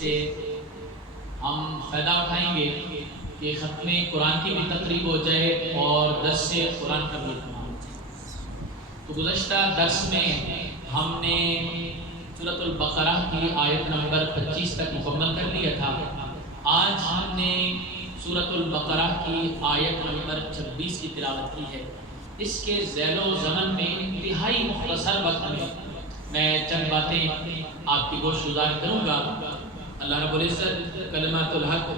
سے ہم فائدہ اٹھائیں گے کہ ختم قرآن کی بھی تقریب ہو جائے اور درس سے قرآن کا بھی اہتمام ہو جائے۔ تو گزشتہ درس میں ہم نے سورۃ البقرہ کی آیت نمبر 25 تک مکمل کر لیا تھا۔ آج ہم نے سورۃ البقرہ کی آیت نمبر 26 کی تلاوت کی ہے۔ اس کے ذیل و ضمن میں انتہائی مختصر وقت میں چند باتیں آپ کی گوش گزار کروں گا۔ اللہ رب العزت کلمات الحق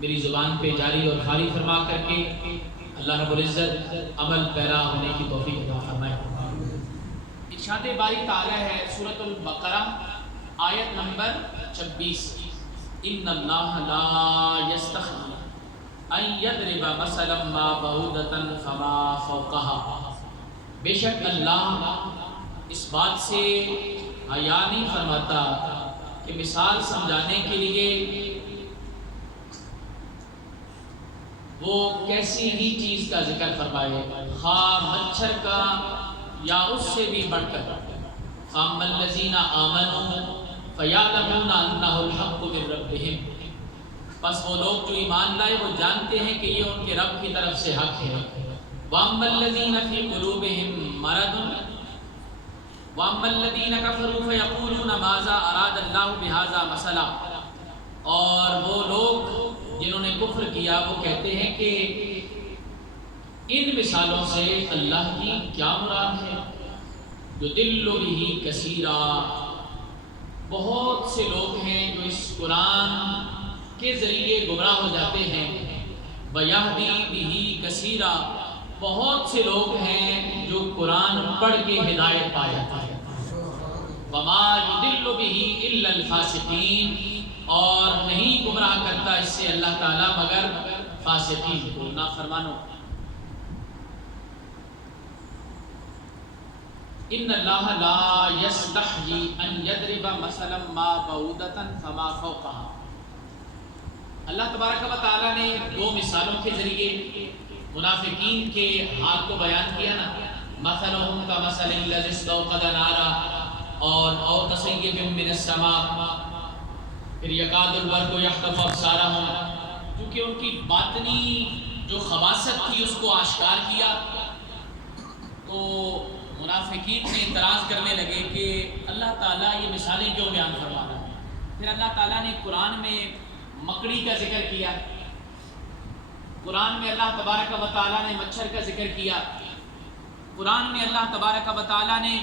میری زبان پہ جاری اور خالی فرما کر کے اللہ رب العزت عمل پیرا ہونے کی توفیق عطا فرمائے۔ ارشاد باری تعالی ہے سورۃ البقرہ آیت نمبر 26، ان اللہ لا یستحیی ان یضرب مثلا ما بعوضۃ فما فوقها، بے شک اللہ اس بات سے حیا نہیں فرماتا کہ مثال سمجھانے کے لیے وہ کیسی ہی چیز کا ذکر فرمائے، خواہ مچھر کا یا اس سے بھی بڑھ کر۔ فَأَمَّا الَّذِينَ آمَنُوا فَيَعْلَمُونَ أَنَّهُ الْحَقُّ مِن رَّبِّهِمْ، بس وہ لوگ جو ایمان لائے وہ جانتے ہیں کہ یہ ان کے رب کی طرف سے حق ہے۔ وَأَمَّا الَّذِينَ فِي قُلُوبِهِم مَّرَضٌ وَأَمَّا الَّذِينَ كَفَرُوا فَيَقُولُونَ مَاذَا أَرَادَ اللَّهُ بِهَذَا مَثَلًا، اور وہ لوگ جنہوں نے کفر کیا وہ کہتے ہیں کہ ان مثالوں سے اللہ کی کیا مراد ہے۔ یضل بہ کثیرا، بہت سے لوگ ہیں جو اس قرآن کے ذریعے گمراہ ہو جاتے ہیں۔ ویہدی بہ کثیرا، بہت سے لوگ ہیں جو قرآن پڑھ کے ہدایت پا جاتے ہیں۔ وما یضل بہ الا الفاسقین، اور نہیں گمراہ کرتا اس سے اللہ تعالیٰ مگر فاسقین کو، نافرمانوں۔ ان اللہ لا یستحیی ان یضرب مثلا ما بعوضۃ فما فوقها، اللہ تبارک و تعالیٰ نے دو مثالوں کے ذریعے منافقین کے حال کو بیان کیا نا، مثلهم کمثل الذی استوقد نارا اور او کصیب من السماء، پھر یکاد البرق یخطف ابصارهم، کیونکہ ان کی باطنی جو خباثت تھی اس کو آشکار کیا تو منافقین نے اعتراض کرنے لگے کہ اللہ تعالیٰ یہ مثالیں کیوں بیان فرما رہا ہے۔ پھر اللہ تعالیٰ نے قرآن میں مکڑی کا ذکر کیا، قرآن میں اللہ تبارک و تعالیٰ نے مچھر کا ذکر کیا، قرآن میں اللہ تبارک و تعالیٰ نے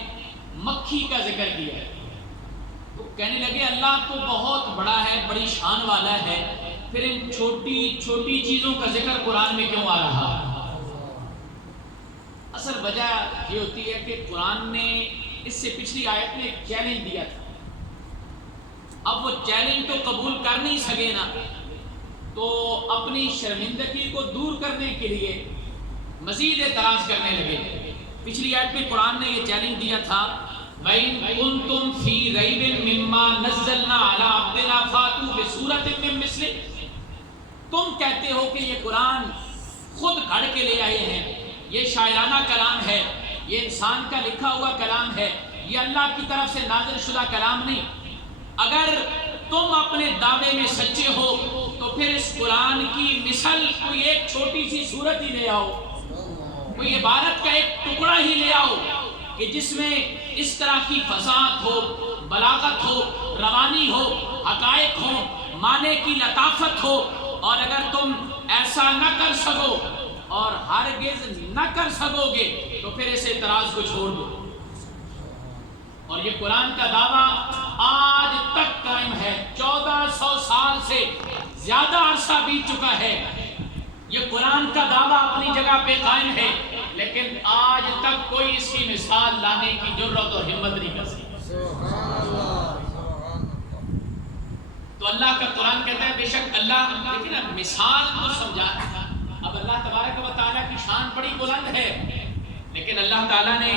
مکھی کا ذکر کیا، تو کہنے لگے اللہ تو بہت بڑا ہے، بڑی شان والا ہے، پھر ان چھوٹی چھوٹی چیزوں کا ذکر قرآن میں کیوں آ رہا ہے۔ اصل وجہ یہ ہوتی ہے کہ قرآن نے اس سے پچھلی آیت میں ایک چیلنج دیا تھا، اب وہ چیلنج تو قبول کر نہیں سکے نا، تو اپنی شرمندگی کو دور کرنے کے لیے مزید اعتراض کرنے لگے۔ پچھلی آیت میں قرآن نے یہ چیلنج دیا تھا، وَإِن كُنتُمْ فِي رَيْبٍ مِّمَّا نَزَّلْنَا عَلَىٰ عَبْدِنَا فَأْتُوا بِسُورَةٍ مِّن مِّثْلِهِ، تم کہتے ہو کہ یہ قرآن خود گھڑ کے لے آئے ہیں، یہ شاعرانہ کلام ہے، یہ انسان کا لکھا ہوا کلام ہے، یہ اللہ کی طرف سے نازل شدہ کلام نہیں۔ اگر تم اپنے دعوے میں سچے ہو تو پھر اس قرآن کی مثل کوئی ایک چھوٹی سی صورت ہی لے آؤ، کوئی عبارت کا ایک ٹکڑا ہی لے آؤ کہ جس میں اس طرح کی فصاحت ہو، بلاغت ہو، روانی ہو، حقائق ہو، معنی کی لطافت ہو، اور اگر تم ایسا نہ کر سکو اور ہرگز نہ کر سکو گے تو پھر اس اعتراض کو چھوڑ دو۔ اور یہ قرآن کا دعویٰ آج تک قائم ہے، 1400 سال سے زیادہ عرصہ بیت چکا ہے، یہ قرآن کا دعویٰ اپنی جگہ پہ قائم ہے، لیکن آج تک کوئی اس کی مثال لانے کی جرات اور ہمت نہیں کر سکتا۔ تو اللہ کا قرآن کہتا ہے بے شک اللہ، لیکن اب مثال کو سمجھا، اب اللہ تبارک و تعالیٰ کی شان بڑی بلند ہے، لیکن اللہ تعالیٰ نے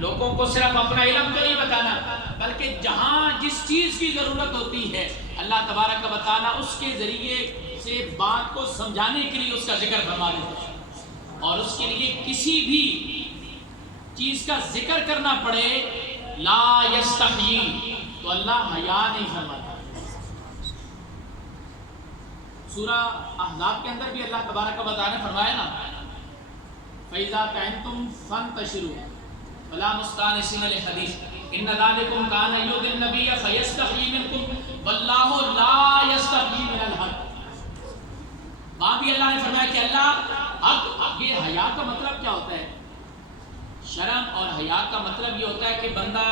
لوگوں کو صرف اپنا علم تو نہیں بتانا، بلکہ جہاں جس چیز کی ضرورت ہوتی ہے اللہ تبارک و تعالیٰ اس کے ذریعے سے بات کو سمجھانے کے لیے اس کا ذکر فرما دیتا ہے، اور اس کے لیے کسی بھی چیز کا ذکر کرنا پڑے لا یستحیی تو اللہ حیا نہیں فرماتا۔ سورہ احزاب کے اندر بھی اللہ تبارک و تعالی نے فرمایا نا فَإِذَا تَعِنْتُمْ فَانْتَشِرُوا وَلَا مُسْتَأْنِسِينَ لِحَدِيثٍ إِنَّ ذَلِكُمْ كَانَ يُؤْذِي النَّبِيَّ فَيَسْتَحْيِي مِنْكُمْ وَاللَّهُ لَا يَسْتَحْيِي مِنَ الْحَقِّ۔ وہاں بھی اللہ نے فرمایا کہ اللہ حق، یہ حیا کا مطلب کیا ہوتا ہے؟ شرم اور حیا کا مطلب یہ ہوتا ہے کہ بندہ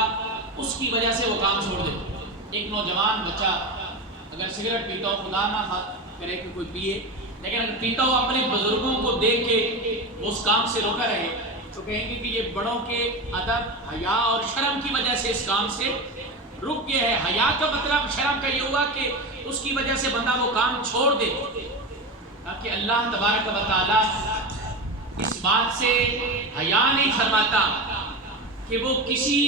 اس کی وجہ سے وہ کام چھوڑ دے۔ ایک نوجوان بچہ اگر سگریٹ پیتا ہو، خدا نہ کرے کہ کوئی پیے، لیکن اگر پیتا ہو اپنے بزرگوں کو دیکھ کے وہ اس کام سے روکا رہے تو کہیں گے کہ یہ بڑوں کے ادب، حیا اور شرم کی وجہ سے اس کام سے رک گیا ہے۔ حیا کا مطلب شرم کا یہ ہوا کہ اس کی وجہ سے بندہ وہ کام چھوڑ دے، تاکہ اللہ تبارک و تعالی اس بات سے حیا نہیں فرماتا کہ وہ کسی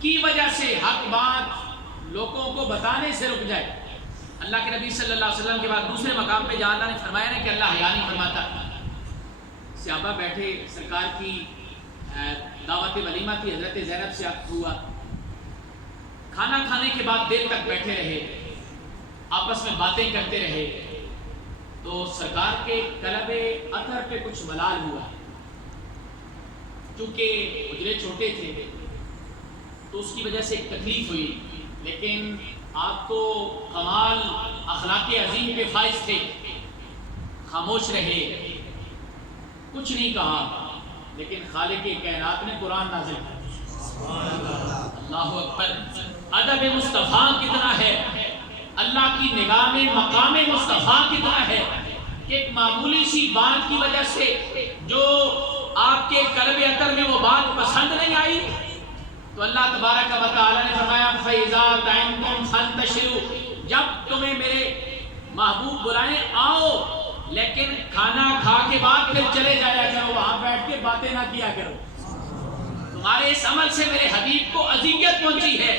کی وجہ سے حق بات لوگوں کو بتانے سے رک جائے۔ اللہ کے نبی صلی اللہ علیہ وسلم کے بعد دوسرے مقام پہ جہاں اللہ نے فرمایا نا کہ اللہ حیا نہیں فرماتا، صحابہ بیٹھے، سرکار کی دعوت ولیمہ تھی، حضرت زینب سے عقد ہوا، کھانا کھانے کے بعد دیر تک بیٹھے رہے، آپس میں باتیں کرتے رہے، تو سرکار کے قلب اطہر پہ کچھ ملال ہوا، چونکہ حجرے چھوٹے تھے تو اس کی وجہ سے ایک تکلیف ہوئی، لیکن آپ تو کمال اخلاق عظیم کے فائز تھے، خاموش رہے، کچھ نہیں کہا، لیکن خالق کائنات نے قرآن نازل کیا۔ اللہ اکبر! ادب مصطفیٰ کتنا ہے، اللہ کی نگاہ میں مقام مصطفیٰ کتنا ہے کہ ایک معمولی سی بات کی وجہ سے جو آپ کے قلب اطہر میں وہ بات پسند نہیں آئی تو اللہ تبارک و تعالی نے فرمایا فَإِذَا تَعِنْتُمْ فَانْتَشِرُوا، جب تمہیں میرے محبوب بلائیں آؤ، لیکن کھانا کھا کے بعد پھر چلے جایا کرو، وہاں بیٹھ کے باتیں نہ کیا کرو۔ تمہارے اس عمل سے میرے حبیب کو اذیت پہنچی ہے،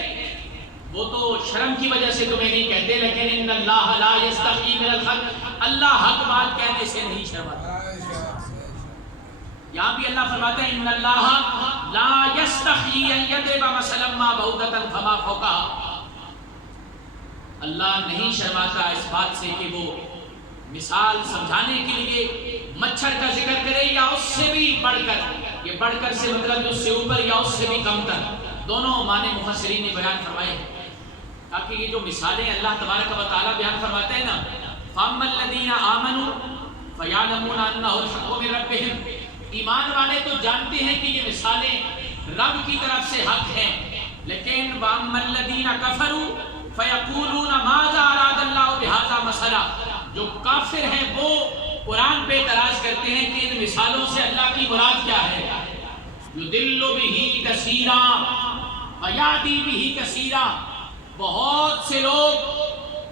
وہ تو شرم کی وجہ سے تمہیں نہیں کہتے، لیکن ان اللہ لا یستحیی من الحق، اللہ حق بات کہنے سے نہیں شرماتا۔ یہاں بھی اللہ فرماتا ہے ان اللہ لا یستحیی ان یضرب مثلا ما بعوضۃ فما فوقها، اللہ نہیں شرماتا اس بات سے کہ وہ مثال سمجھانے کے لیے مچھر کا ذکر کرے یا اس سے بھی بڑھ کر، یہ بڑھ کر سے مطلب اس سے اوپر یا اس سے بھی کم تر، دونوں معنی مفسرین نے بیان فرمائے ہیں، تاکہ یہ جو مثالیں اللہ تبارک و تعالی بیان فرماتے ہیں نا، فَأَمَّا الَّذِينَ آمَنُوا فَيَعْلَمُونَ أَنَّهُ الْحَقُّ مِن رَّبِّهِمْ، ایمان والے تو جانتے ہیں کہ یہ مثالیں رب کی طرف سے حق ہیں، لیکن وَأَمَّا الَّذِينَ كَفَرُوا فَيَقُولُونَ مَاذَا أَرَادَ اللَّهُ بِهَذَا مَثَلًا، جو کافر ہیں وہ قرآن پہ اعتراض کرتے ہیں کہ ان مثالوں سے اللہ کی مراد کیا ہے۔ یُضِلُّ بِهِ کثیرا وَیَہدی بِهِ کثیرا، بہت سے لوگ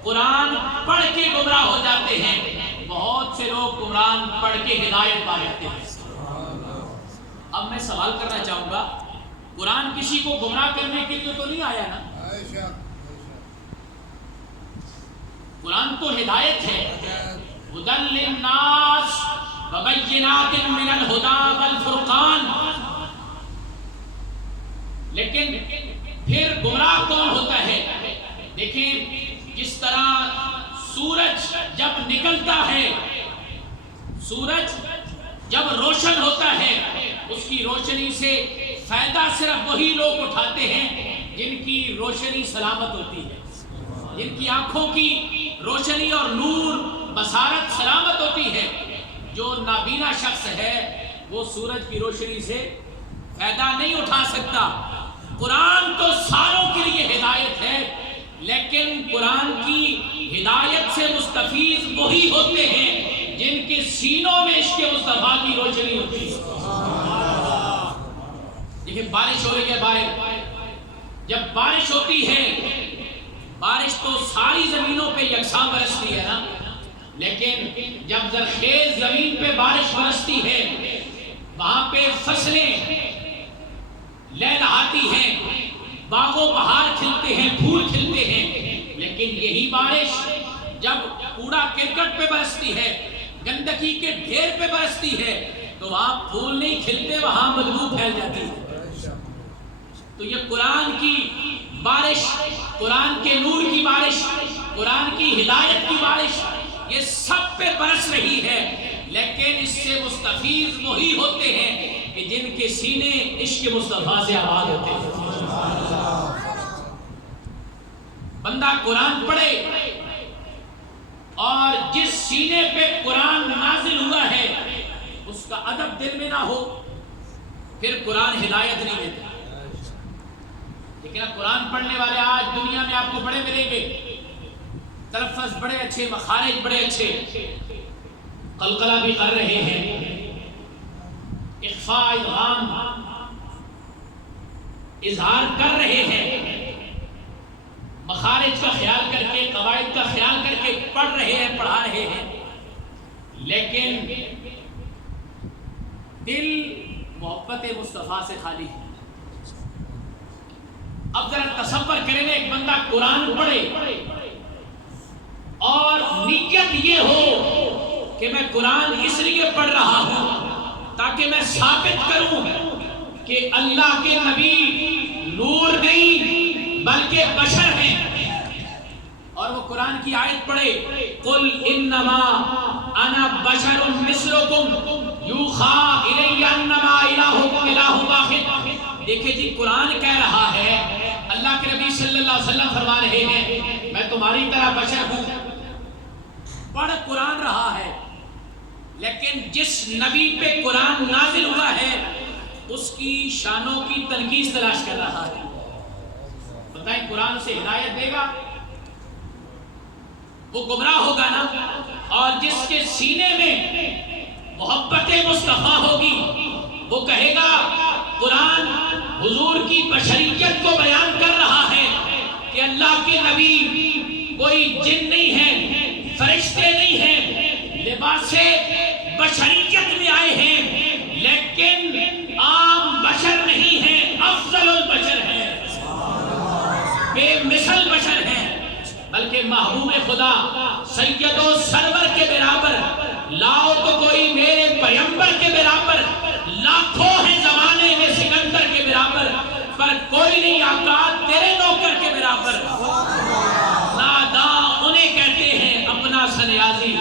قرآن پڑھ کے گمراہ ہو جاتے ہیں، بہت سے لوگ قرآن پڑھ کے ہدایت پا جاتے ہیں۔ اب میں سوال کرنا چاہوں گا، قرآن کسی کو گمراہ کرنے کے لیے تو نہیں آیا نا، قرآن تو ہدایت ہے، ہدی للناس وبینات من الہدی والفرقان، لیکن پھر گمراہ کون ہوتا ہے؟ دیکھیں جس طرح سورج جب نکلتا ہے، سورج جب روشن ہوتا ہے، اس کی روشنی سے فائدہ صرف وہی لوگ اٹھاتے ہیں جن کی روشنی سلامت ہوتی ہے، جن کی آنکھوں کی روشنی اور نور بصارت سلامت ہوتی ہے۔ جو نابینا شخص ہے وہ سورج کی روشنی سے فائدہ نہیں اٹھا سکتا۔ قرآن تو ساروں کے لیے ہدایت ہے، لیکن قرآن کی ہدایت سے مستفیض وہی ہوتے ہیں جن کے سینوں میں عشق مصطفیٰ کی روشنی ہوتی ہے۔ دیکھیں بارش ہو رہی ہے باہر، جب بارش ہوتی ہے، بارش تو ساری زمینوں پہ یکساں برستی ہے نا، لیکن جب زرخیز زمین پہ بارش برستی ہے، وہاں پہ فصلیں لہلہاتی ہیں، باغ و بہار کھلتے ہیں، پھول کھلتے ہیں، لیکن یہی بارش جب کوڑا کرکٹ پہ برستی ہے، گندگی کے ڈھیر پہ برستی ہے، تو وہاں پھول نہیں کھلتے، وہاں بدبو پھیل جاتی ہے۔ تو یہ قرآن کی بارش، قرآن کے نور کی بارش، قرآن کی ہدایت کی بارش، یہ سب پہ برس رہی ہے، لیکن اس سے مستفیض وہی ہوتے ہیں کہ جن کے سینے عشق مصطفیٰ سے آباد ہوتے ہیں۔ بندہ قرآن پڑھے اور جس سینے پہ قرآن نازل ہوا ہے اس کا ادب دل میں نہ ہو، پھر قرآن ہدایت نہیں دیتا۔ لیکن اب قرآن پڑھنے والے آج دنیا میں آپ کو بڑے ملیں گے، تلفظ بڑے اچھے، مخارج بڑے اچھے، قلقلہ بھی کر رہے ہیں، اخفاء ادغام اظہار کر رہے ہیں، مخارج کا خیال کر کے، قواعد کا خیال کر کے پڑھ رہے ہیں، پڑھا رہے ہیں، لیکن دل محبت مصطفیٰ سے خالی ہے۔ اب ذرا تصور کریں، ایک بندہ قرآن پڑھے اور نیت یہ ہو کہ میں قرآن اس لیے پڑھ رہا ہوں تاکہ میں ثابت کروں کہ اللہ کے نبی نور نہیں بلکہ بشر ہیں، اور وہ قرآن کی آیت پڑھے، قل انما انا بشر مثلکم یوحی الی انما الہکم الہ واحد۔ دیکھیں جی، قرآن کہہ رہا ہے، اللہ کے نبی صلی اللہ علیہ وسلم فرما رہے ہیں میں تمہاری طرح بشر ہوں، پڑھ قرآن رہا ہے، لیکن جس نبی پہ قرآن نازل ہوا ہے اس کی شانوں کی تنقیص تلاش کر رہا ہے۔ بتائیں قرآن سے ہدایت دے گا؟ وہ گمراہ ہوگا نا۔ اور جس کے سینے میں محبت مصطفیٰ ہوگی وہ کہے گا قرآن حضور کی بشریت کو بیان کر رہا ہے کہ اللہ کے نبی کوئی جن نہیں ہے، فرشتے نہیں ہیں، لباس بشریت میں آئے ہیں، لیکن عام بشر نہیں ہیں، افضل البشر ہیں، بے مثل بشر ہیں، بلکہ محبوب خدا سید و سرور کے برابر، لاؤ تو کوئی میرے پیغمبر کے برابر، لاکھوں ہیں زمانے میں سکندر کے برابر، پر کوئی نہیں آقا تیرے نوکر کے برابر۔ ناداں انہیں کہتے ہیں اپنا سنیازی،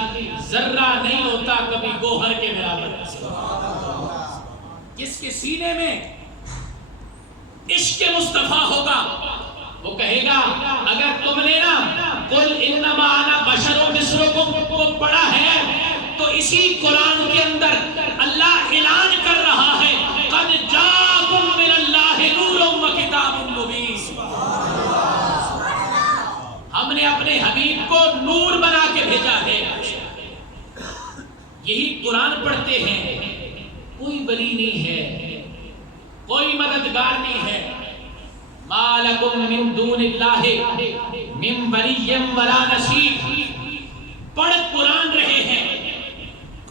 ذرہ نہیں ہوتا کبھی گوہر کے برابر۔ جس کے سینے میں عشق مصطفیٰ ہوگا وہ کہے گا اگر تم نے نا قل انما انا بشر مثلکم کو پڑھا ہے تو اسی قرآن کے اندر اللہ اعلان کر رہا ہے قد جاءکم من اللہ نور و کتاب مبین، ہم نے اپنے حبیب کو نور بنا کے بھیجا ہے۔ یہی قرآن پڑھتے ہیں، کوئی ولی نہیں ہے، کوئی مددگار نہیں ہے، ما لکم من دون اللہ من ولی ولا نصیر، پڑھ قرآن رہے ہیں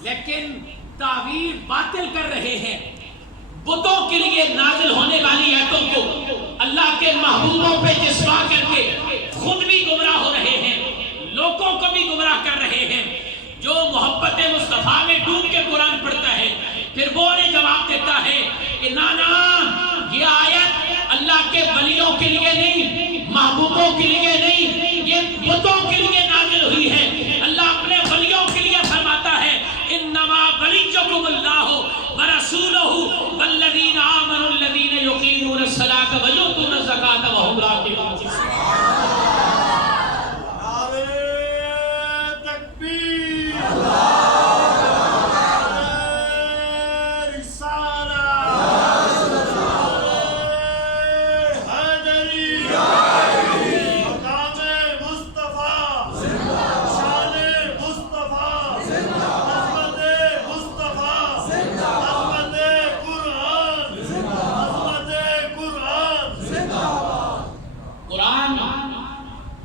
لیکن تعویل باطل کر رہے ہیں، بتوں کے لیے نازل ہونے والی آیتوں کو اللہ کے محبوبوں پہ جسوا کر کے خود بھی گمراہ ہو رہے ہیں، لوگوں کو بھی گمراہ کر رہے ہیں۔ جو محبت مصطفیٰ میں ڈوب کے قرآن پڑھتا ہے پھر وہ انہیں جواب دیتا ہے کہ نانا یہ آیت اللہ کے ولیوں کے لیے نہیں، محبوبوں کے لیے نہیں، یہ بتوں کے لیے نازل ہوئی ہے۔ اللہ اپنے ولیوں کے لیے فرماتا ہے انما ولیکم اللہ ورسولہ والذین آمنوا الذین یقیمون الصلاۃ ویؤتون الزکاۃ وهم راکعون۔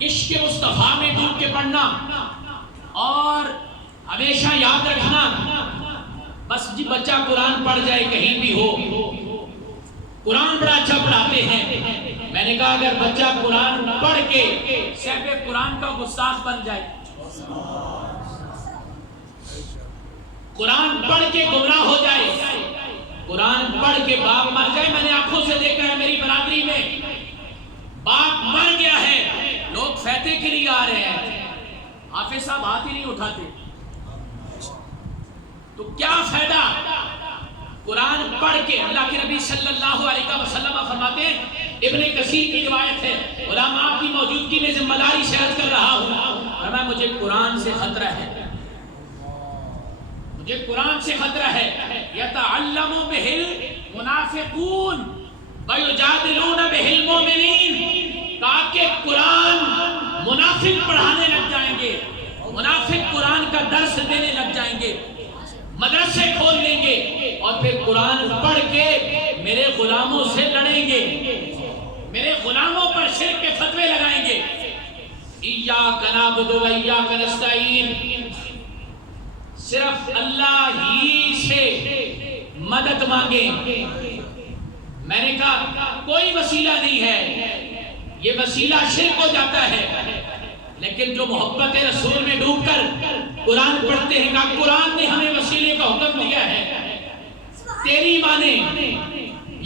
عشق مصطفیٰ میں ڈوب کے پڑھنا اور ہمیشہ یاد رکھنا بس جی بچہ قرآن پڑھ جائے کہیں بھی ہو، قرآن بڑا اچھا پڑھاتے ہیں، میں نے کہا اگر بچہ قرآن پڑھ کے صاحب قرآن کا گستاخ بن جائے، قرآن پڑھ کے گمراہ ہو جائے، قرآن پڑھ کے باپ مر جائے، میں نے آنکھوں سے دیکھا ہے میری برادری میں باپ مر گیا ہے، لوگ فاتحے کے لیے آ رہے ہیں، حافظ صاحب ہاتھ ہی نہیں اٹھاتے. تو کیا فائدہ قرآن پڑھ کے؟ اللہ کے نبی صلی اللہ علیہ وسلم فرماتے ہیں، ابن کثیر کی روایت ہے، علماء کی موجودگی میں ذمہ داری سے عرض کر رہا ہوں، فرمایا مجھے قرآن سے خطرہ ہے، مجھے قرآن سے خطرہ ہے. یتعلم بہ المنافقون ویجادلون بہ المؤمنین، کہا کہ قرآن منافق پڑھانے لگ جائیں گے، منافق قرآن کا درس دینے لگ جائیں گے، مدرسے کھول لیں گے اور پھر قرآن پڑھ کے میرے غلاموں سے لڑیں گے، میرے غلاموں پر شرک کے فتوے لگائیں گے. ایاک نعبد و ایاک نستعین، صرف اللہ ہی سے مدد مانگیں. میں نے کہا کوئی وسیلہ نہیں ہے، یہ وسیلہ شرک ہو جاتا ہے. لیکن جو محبت رسول میں ڈوب کر قرآن پڑھتے ہیں، کہا قرآن نے ہمیں وسیلے کا حکم دیا ہے، تیری مانے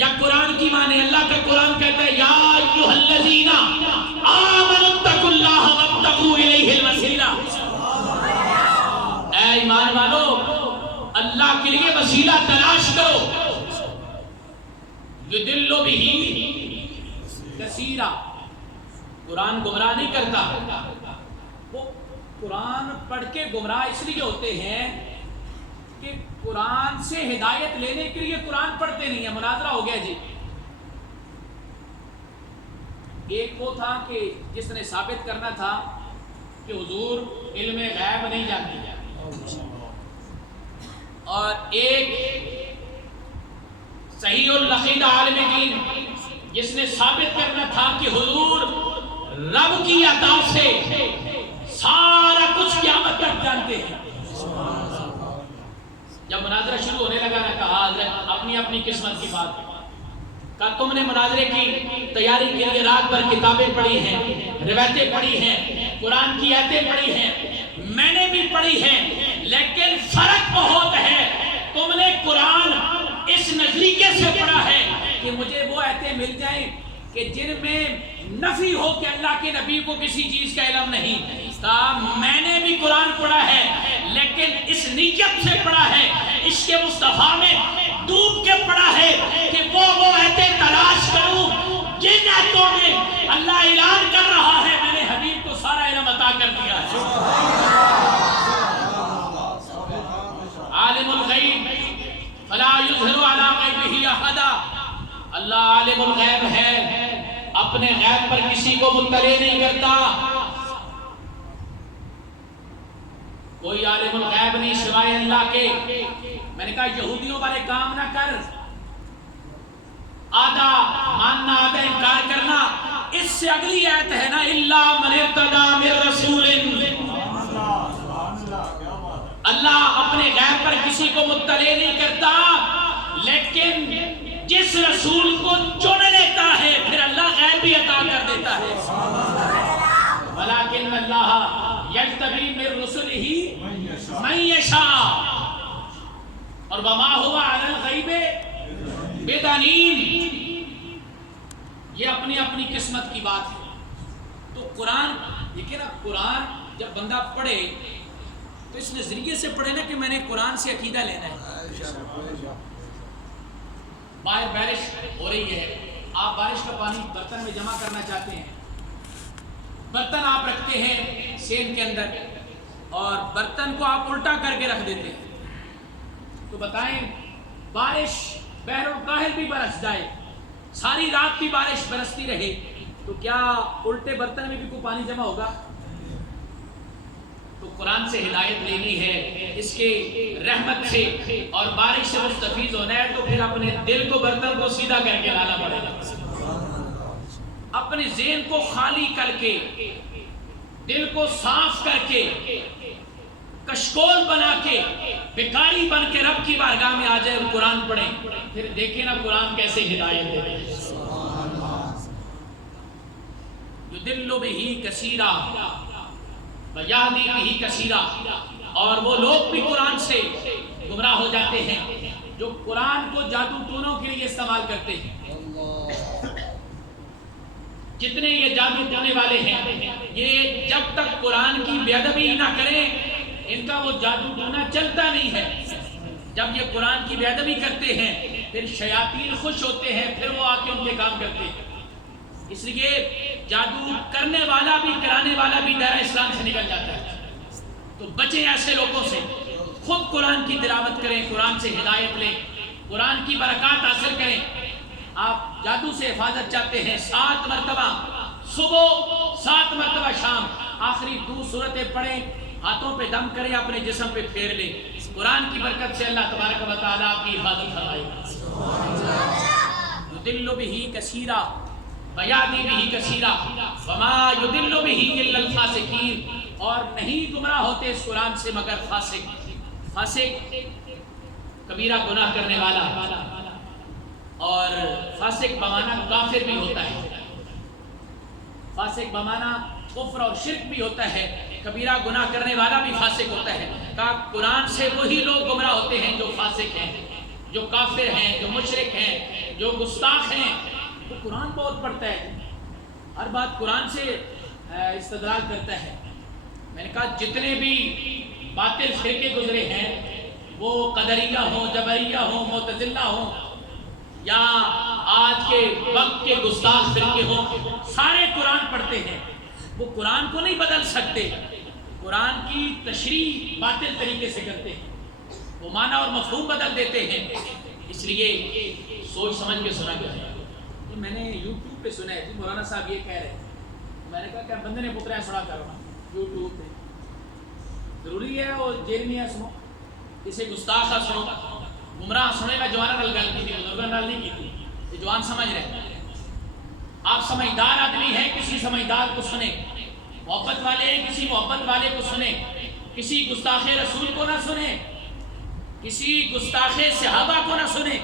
یا قرآن کی مانے. اللہ کا قرآن کہتا ہے یا ایھا الذین آمنوا اتقوا اللہ وابتغوا الیہ الوسیلہ، اے ایمان والو اللہ کے لیے وسیلہ تلاش کرو. یضل بہ کثیرا، قرآن گمراہ نہیں کرتا. وہ قرآن پڑھ کے گمراہ اس لیے ہوتے ہیں کہ قرآن سے ہدایت لینے کے لیے قرآن پڑھتے نہیں ہیں. مناظرہ ہو گیا جی. ایک وہ تھا کہ جس نے ثابت کرنا تھا کہ حضور علم غیب نہیں جانتے، اور ایک صحیح العقیدہ عالم دین جس نے ثابت کرنا تھا کہ حضور رب کی عطا سے سارا کچھ قیامت تک جانتے ہیں. جب مناظرہ شروع ہونے لگا نہ کہا حضرت اپنی اپنی قسمت کی بات، کہا تم نے مناظرے کی تیاری کے لیے رات بھر کتابیں پڑھی ہیں، روایتیں پڑھی ہیں، قرآن کی آیتیں پڑھی ہیں، میں نے بھی پڑھی ہیں، لیکن فرق بہت ہے. تم نے قرآن اس نظریے سے پڑھا ہے کہ مجھے وہ آیتیں مل جائیں کہ جن میں نفی ہو کہ اللہ کے نبی کو کسی چیز کا علم نہیں. میں نے بھی قرآن پڑھا ہے لیکن اس نیت سے پڑھا ہے، عشق مصطفیٰ میں ڈوب کے پڑھا ہے کہ وہ آیتیں تلاش کروں جن آیتوں میں اللہ اعلان کر رہا ہے میرے حبیب کو سارا علم عطا کر دیا ہے. عالم الغیب فلا یظہر علی غیبہ احدا، اللہ عالم الغیب ہے، اپنے غیب پر کسی کو مطلع نہیں کرتا. کوئی عالم الغیب نہیں سوائے اللہ کے. میں نے کہا یہودیوں والے کام نہ کر، آدھا ماننا آدھا انکار کرنا. اس سے اگلی آیت ہے نا الا من ارتضی من رسول، اللہ اپنے غیب پر کسی کو مطلع نہیں کرتا، لیکن جس رسول کو چن لیتا ہے پھر اللہ غیب بھی عطا کر دیتا ہے. ولیکن اللہ یجتبی من رسلہ من یشاء، اور وما هو علی الغیب بضنین. یہ اپنی اپنی قسمت کی بات ہے. تو قرآن دیکھیں نا، قرآن جب بندہ پڑھے تو اس نظریے سے پڑھے نا کہ میں نے قرآن سے عقیدہ لینا ہے. باہر بارش ہو رہی ہے، آپ بارش کا پانی برتن میں جمع کرنا چاہتے ہیں، برتن آپ رکھتے ہیں سین کے اندر اور برتن کو آپ الٹا کر کے رکھ دیتے ہیں. تو بتائیں بارش بحر الکاہل بھی برس جائے، ساری رات بھی بارش برستی رہے، تو کیا الٹے برتن میں بھی کوئی پانی جمع ہوگا؟ تو قرآن سے ہدایت لینی ہے، اس کے رحمت سے اور بارش سے مستفیض ہونا ہے، تو پھر اپنے دل کو برتن کو سیدھا کر کے لانا پڑے گا. اپنے ذہن کو خالی کر کے، دل کو صاف کر کے، کشکول بنا کے، بیکاری بن کے رب کی بارگاہ میں آ جائے اور قرآن پڑھیں، پھر دیکھیں نا قرآن کیسے ہدایت دے. یضل بہ کثیرا ویہدی بہ کثیرا، اور وہ لوگ بھی قرآن سے گمراہ ہو جاتے ہیں جو قرآن کو جادو ٹونوں کے لیے استعمال کرتے ہیں. جتنے یہ جادو کرنے والے ہیں، یہ جب تک قرآن کی بے ادبی نہ کریں ان کا وہ جادو ٹونا چلتا نہیں ہے۔ جب یہ قرآن کی بے ادبی کرتے ہیں پھر شیاطین خوش ہوتے ہیں، پھر وہ آ کے ان کے کام کرتے ہیں۔ اس لیے جادو کرنے والا بھی کرانے والا بھی دائرہ اسلام سے نکل جاتا ہے۔ تو بچیں ایسے لوگوں سے، خود قرآن کی تلاوت کریں، قرآن سے ہدایت لیں، قرآن کی برکات حاصل کریں۔ آپ جادو سے حفاظت چاہتے ہیں، 7 مرتبہ صبح، 7 مرتبہ شام، آخری 2 سورتیں پڑھیں، ہاتھوں پہ دم کریں، اپنے جسم پہ پھیر لیں۔ قرآن کی برکت سے اللہ تبارک و تعالیٰ آپ کی حفاظت فرمائے گا۔ یضل بہ کثیرا ویہدی بہ کثیرا وما یضل بہ الا الفاسقین، اور نہیں گمراہ ہوتے اس قرآن سے مگر فاسق۔ فاسق کبیرہ گناہ کرنے والا، اور فاسق بمانا کافر بھی ہوتا ہے، فاسق بمانا کفر اور شرک بھی ہوتا ہے، کبیرہ گناہ کرنے والا بھی فاسق ہوتا ہے۔ کہا قرآن سے وہی لوگ گمراہ ہوتے ہیں جو فاسق ہیں، جو کافر ہیں، جو مشرک ہیں، جو گستاخ ہیں۔ تو قرآن بہت پڑھتا ہے، ہر بات قرآن سے استدلال کرتا ہے۔ میں نے کہا جتنے بھی باطل فرقے گزرے ہیں، وہ قدریہ ہوں، جبریہ ہوں، معتزلہ ہوں، یا آج کے وقت کے گستاخ فرقے ہوں، سارے قرآن پڑھتے ہیں۔ وہ قرآن کو نہیں بدل سکتے، قرآن کی تشریح باطل طریقے سے کرتے ہیں، وہ معنی اور مفہوم بدل دیتے ہیں۔ اس لیے سوچ سمجھ کے سنا گیا ہے۔ تو میں نے یوٹیوب پہ سنا ہے جی مولانا صاحب یہ کہہ رہے ہیں، میں نے کہا کہ بندے نے پترا سنا کرنا یوٹیوب پہ ضروری ہے، اور جیل میں ہے سنو، اسے گستاخ سنو، گمراہ سنے میں جوانا نال گل کی تھی، بزرگاں نال نہیں کی تھی، یہ جوان سمجھ رہے ہیں۔ آپ سمجھدار آدمی ہیں، کسی سمجھدار کو سنیں، محبت والے ہیں کسی محبت والے کو سنیں، کسی گستاخ رسول کو نہ سنیں، کسی گستاخ صحابہ کو نہ سنیں،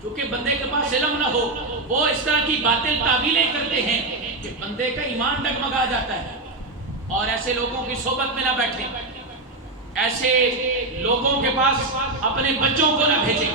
کیونکہ بندے کے پاس علم نہ ہو وہ اس طرح کی باطل تعبیریں کرتے ہیں کہ بندے کا ایمان ڈگمگا جاتا ہے۔ اور ایسے لوگوں کی صحبت میں نہ بیٹھیں، ایسے لوگوں کے پاس اپنے بچوں کو نہ بھیجیں۔